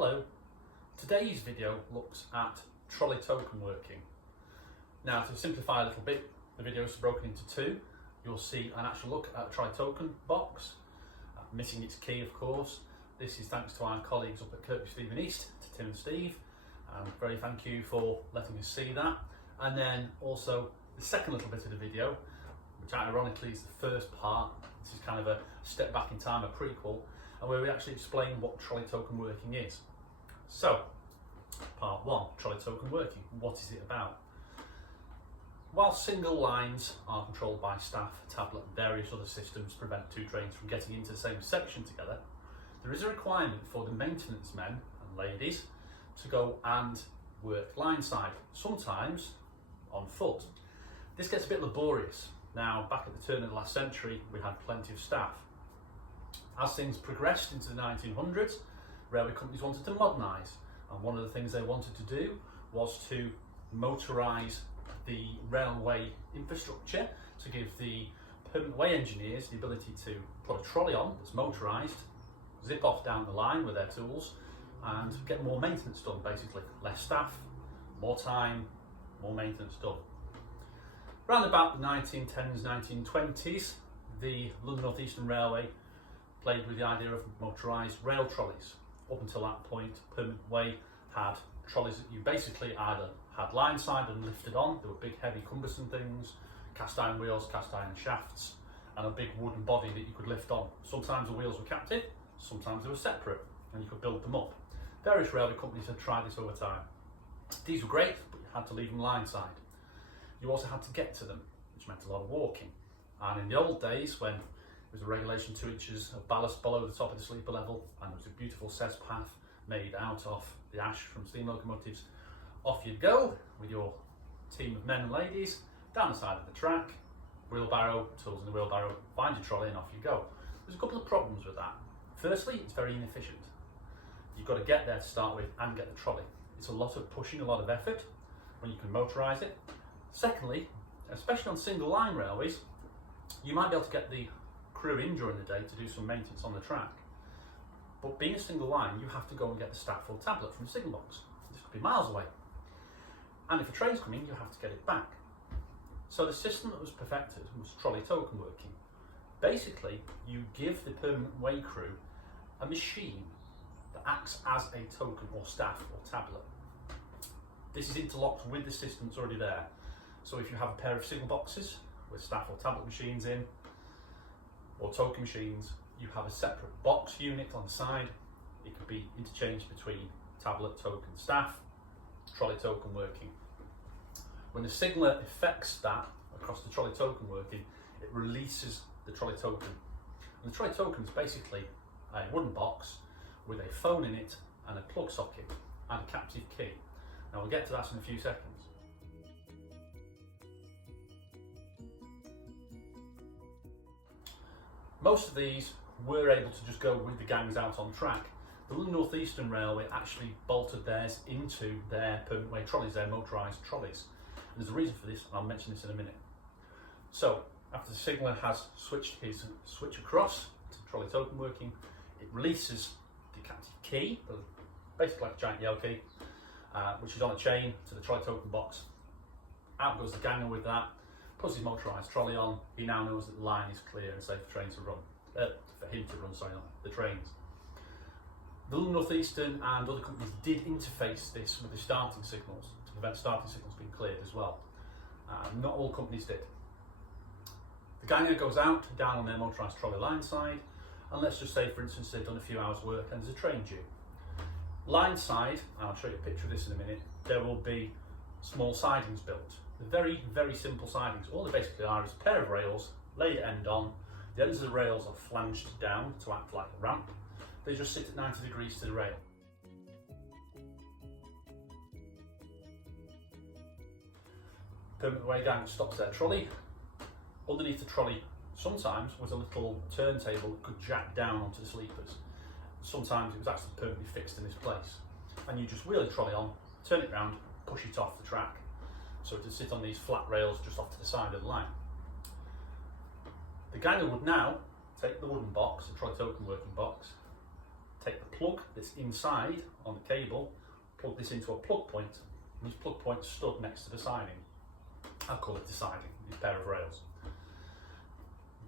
Hello, today's video looks at trolley token working. Now, to simplify a little bit, the video is broken into two. You'll see an actual look at a trolley token box, missing its key of course. This is thanks to our colleagues up at Kirkby Stephen East, to Tim and Steve. Very thank you for letting us see that. And then also the second little bit of the video, which ironically is the first part. This is kind of a step back in time, a prequel, and where we actually explain what trolley token working is. So, part one, trolley token working. What is it about? While single lines are controlled by staff, tablet and various other systems to prevent two trains from getting into the same section together, there is a requirement for the maintenance men and ladies to go and work line side, sometimes on foot. This gets a bit laborious. Now, back at the turn of the last century, we had plenty of staff. As things progressed into the 1900s, railway companies wanted to modernise, and one of the things they wanted to do was to motorise the railway infrastructure to give the permanent way engineers the ability to put a trolley on that's motorised, zip off down the line with their tools, and get more maintenance done basically. Less staff, more time, more maintenance done. Around about the 1910s, 1920s, the London North Eastern Railway played with the idea of motorised rail trolleys. Up until that point, permanent way had trolleys that you basically either had line side and lifted on. They were big, heavy, cumbersome things, cast iron wheels, cast iron shafts, and a big wooden body that you could lift on. Sometimes the wheels were captive, sometimes they were separate, and you could build them up. Various railway companies had tried this over time. These were great, but you had to leave them line side. You also had to get to them, which meant a lot of walking. And in the old days, when there was a regulation 2 inches of ballast below the top of the sleeper level, and there was a beautiful cess path made out of the ash from steam locomotives, off you'd go with your team of men and ladies down the side of the track, wheelbarrow, tools in the wheelbarrow, find your trolley and off you go. There's a couple of problems with that. Firstly, it's very inefficient. You've got to get there to start with and get the trolley. It's a lot of pushing, a lot of effort when you can motorise it. Secondly, especially on single line railways, you might be able to get the crew in during the day to do some maintenance on the track. But being a single line, you have to go and get the staff or tablet from Signalbox. This could be miles away. And if a train's coming, you have to get it back. So the system that was perfected was trolley token working. Basically, you give the permanent way crew a machine that acts as a token or staff or tablet. This is interlocked with the system that's already there. So if you have a pair of signal boxes with staff or tablet machines in, or token machines, you have a separate box unit on the side. It could be interchanged between tablet, token, staff, trolley token working. When the signaller effects that across the trolley token working, it releases the trolley token. And the trolley token is basically a wooden box with a phone in it and a plug socket and a captive key. Now we'll get to that in a few seconds. Most of these were able to just go with the gangs out on track. The London North Eastern Railway actually bolted theirs into their permanent way trolleys, their motorised trolleys. And there's a reason for this, and I'll mention this in a minute. So, after the signaller has switched his switch across to trolley token working, it releases the captive key, basically like a giant yellow key, which is on a chain to the trolley token box. Out goes the ganger with that, puts his motorised trolley on. He now knows that the line is clear and safe for trains to run. For him to run, sorry, not the trains. The London North Eastern and other companies did interface this with the starting signals to prevent starting signals being cleared as well. Not all companies did. The ganger goes out down on their motorised trolley line side, and let's just say, for instance, they've done a few hours work and there's a train due. Line side, and I'll show you a picture of this in a minute, there will be small sidings built. They're very, very simple sidings. All they basically are is a pair of rails laid end on. The ends of the rails are flanged down to act like a ramp. They just sit at 90 degrees to the rail. Permanent way gang stops their trolley. Underneath the trolley sometimes was a little turntable that could jack down onto the sleepers. Sometimes it was actually permanently fixed in this place. And you just wheel the trolley on, turn it round, push it off the track. So to sit on these flat rails just off to the side of the line. The ganger would now take the wooden box, the trolley token working box, take the plug that's inside on the cable, plug this into a plug point, and this plug point stood next to the siding. I call it the siding, this pair of rails.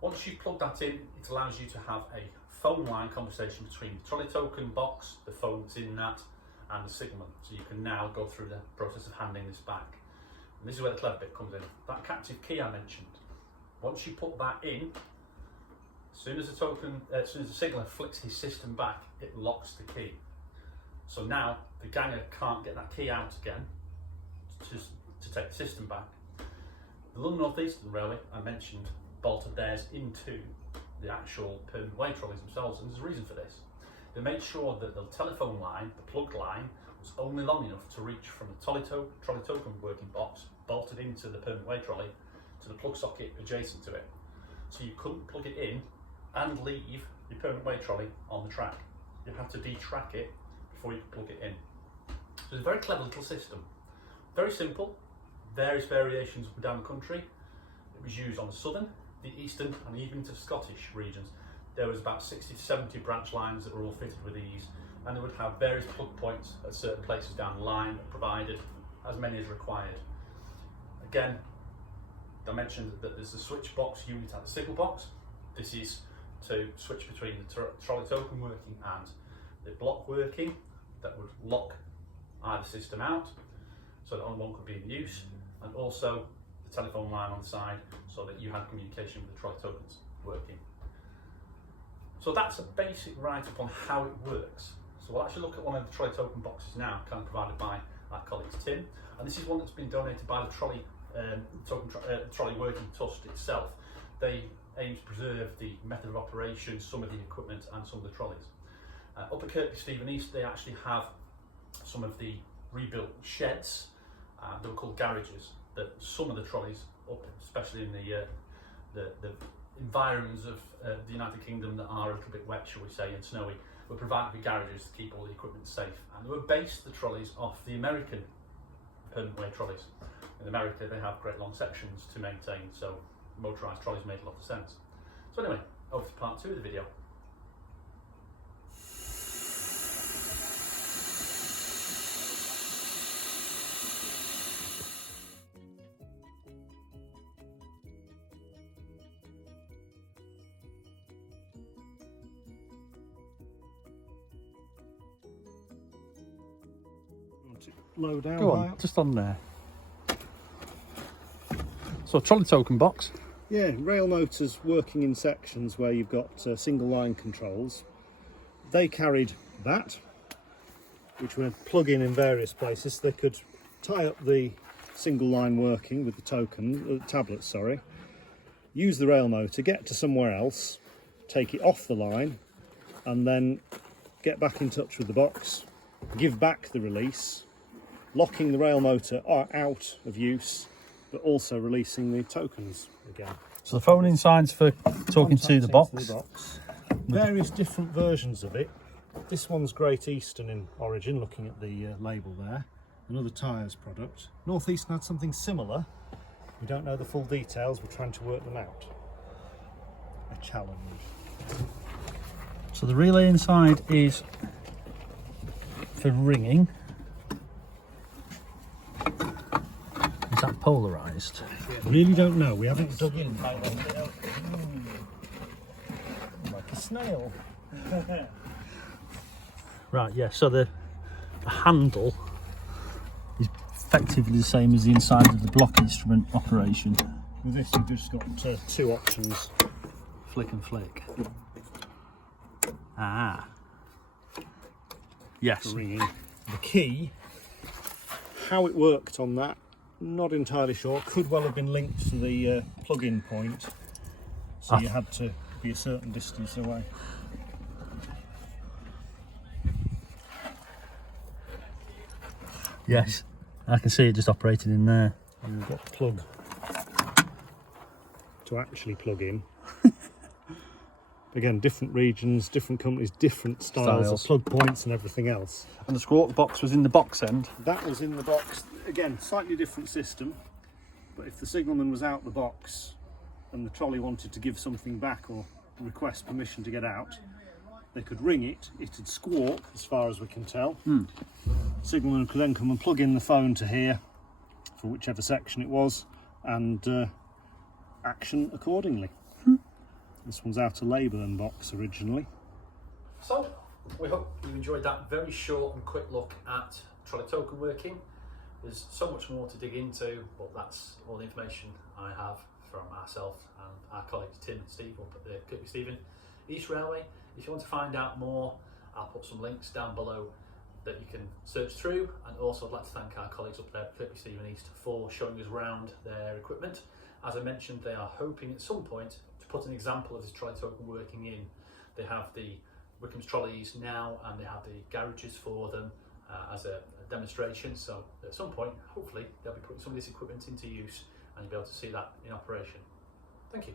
Once you've plugged that in, it allows you to have a phone line conversation between the trolley token box, the phone that's in that, and the signalman. So you can now go through the process of handing this back. And this is where the clever bit comes in. That captive key I mentioned, once you put that in, as soon as the signaller flicks his system back, it locks the key. So now the ganger can't get that key out again to take the system back. The London North Eastern Railway, I mentioned, bolted theirs into the actual permanent way trolleys themselves, and there's a reason for this. They made sure that the telephone line, the plug line, was only long enough to reach from the trolley token working box bolted into the permanent way trolley to the plug socket adjacent to it. So you couldn't plug it in and leave your permanent way trolley on the track. You had to detrack it before you could plug it in. So it's a very clever little system. Very simple, various variations up and down the country. It was used on the southern, the eastern, and even to Scottish regions. There was about 60 to 70 branch lines that were all fitted with these, and they would have various plug points at certain places down the line, provided as many as required. Again, I mentioned that there's a switch box unit at the Signalbox. This is to switch between the trolley token working and the block working that would lock either system out, so that only one could be in use, and also the telephone line on the side so that you had communication with the trolley tokens working. So that's a basic write-up on how it works. So we'll actually look at one of the trolley token boxes now, kind of provided by our colleague Tim, and this is one that's been donated by the trolley trolley working trust itself. They aim to preserve the method of operation, some of the equipment, and some of the trolleys. Up at Kirkby Stephen East, they actually have some of the rebuilt sheds. They were called garages, that some of the trolleys, up especially in the environments of the United Kingdom that are a little bit wet, shall we say, and snowy, were provided with garages to keep all the equipment safe. And they were based, the trolleys, off the American permanent way trolleys. In America, they have great long sections to maintain, so motorised trolleys made a lot of sense. So anyway, over to part 2 of the video. Low down. Go on, just on there. So trolley token box. Yeah, rail motors working in sections where you've got single line controls. They carried that, which would plug in various places. They could tie up the single line working with the token, tablet, sorry, use the rail motor, get to somewhere else, take it off the line, and then get back in touch with the box, give back the release, locking the rail motor out of use, but also releasing the tokens again. So the phone inside's for talking to the box. Various different versions of it. This one's Great Eastern in origin, looking at the label there. Another tyres product. North Eastern had something similar. We don't know the full details, we're trying to work them out. A challenge. So the relay inside is for ringing. Is that polarised? Really don't know, we haven't dug in. Like a snail. Right, yeah, so the handle is effectively the same as the inside of the block instrument operation. With this you've just got 2 options. Flick and flick. Ah. Yes. For ringing. The key, how it worked on that, not entirely sure. Could well have been linked to the plug-in point, so you had to be a certain distance away. Yes, I can see it just operating in there. And we've got the plug to actually plug in. Again, different regions, different companies, different styles of plug points and everything else. And the squawk box was in the box end? That was in the box. Again, slightly different system, but if the signalman was out the box and the trolley wanted to give something back or request permission to get out, they could ring it, it'd squawk as far as we can tell. Signalman could then come and plug in the phone to here for whichever section it was and action accordingly. This one's out of Labourn box originally. So we hope you enjoyed that very short and quick look at trolley token working. There's so much more to dig into, but that's all the information I have from ourselves and our colleagues Tim and Steve up at the Kirkby Stephen East Railway. If you want to find out more, I'll put some links down below that you can search through, and also I'd like to thank our colleagues up there at Kirkby Stephen East for showing us around their equipment. As I mentioned, they are hoping at some point to put an example of this trolley token working in. They have the Wickham's trolleys now, and they have the garages for them as a demonstration. So at some point, hopefully, they'll be putting some of this equipment into use and you'll be able to see that in operation. Thank you.